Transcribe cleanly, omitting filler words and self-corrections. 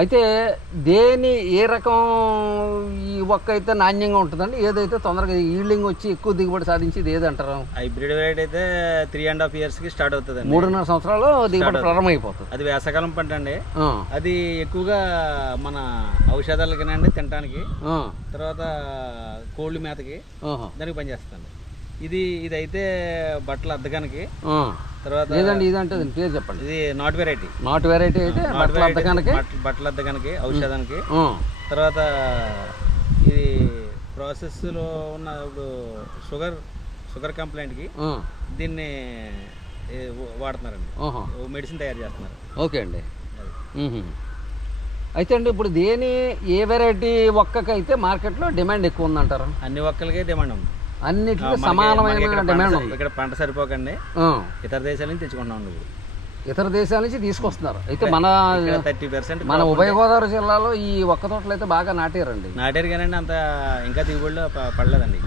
అయితే దేని ఏ రకం ఈ ఒక్క అయితే నాణ్యంగా ఉంటుందండి, ఏదైతే తొందరగా ఈల్డింగ్ వచ్చి ఎక్కువ దిగుబడి సాధించేది ఏది అంటారు? హైబ్రిడ్ వెరైటీ అయితే 3.5 years కి స్టార్ట్ అవుతుంది. 3.5 సంవత్సరాలు దిగుబడి ప్రారంభమైపోతుంది. అది వేసవకాలం పంట అండి. అది ఎక్కువగా మన ఔషధాలకినండి, తినడానికి, తర్వాత కోళ్ళు మేతకి దానికి పనిచేస్తుంది. ఇదైతే బట్టల అద్దకానికి, తర్వాత ఇదంటే పేరు చెప్పండి. ఇది నాట్ వెరైటీ. నాట్ వెరైటీ అయితే బట్టల అద్దకానికి, ఔషధానికి, తర్వాత ఇది ప్రాసెస్లో ఉన్న ఇప్పుడు షుగర్ కంప్లైంట్కి దీన్ని వాడుతున్నారండి. మెడిసిన్ తయారు చేస్తున్నారు. ఓకే అండి. అయితే అండి ఇప్పుడు ఏ వెరైటీ ఒక్కకైతే మార్కెట్లో డిమాండ్ ఎక్కువ ఉందంటారు? అన్ని ఒక్కలకే డిమాండ్ ఉంది. అన్నిటికీ సమానమైన డిమాండ్ ఉంది. ఇక్కడ పంట సరిపోకండి ఇతర దేశాల నుంచి తెచ్చుకుంటున్నాం. ఇతర దేశాల నుంచి తీసుకొస్తున్నారు. అయితే మన 30% మన ఉభయ గోదావరి జిల్లాలో ఈ ఒక్క తోటలు అయితే బాగా నాటారు కానీ అంత ఇంకా దిగుబడిలో పడలేదండి.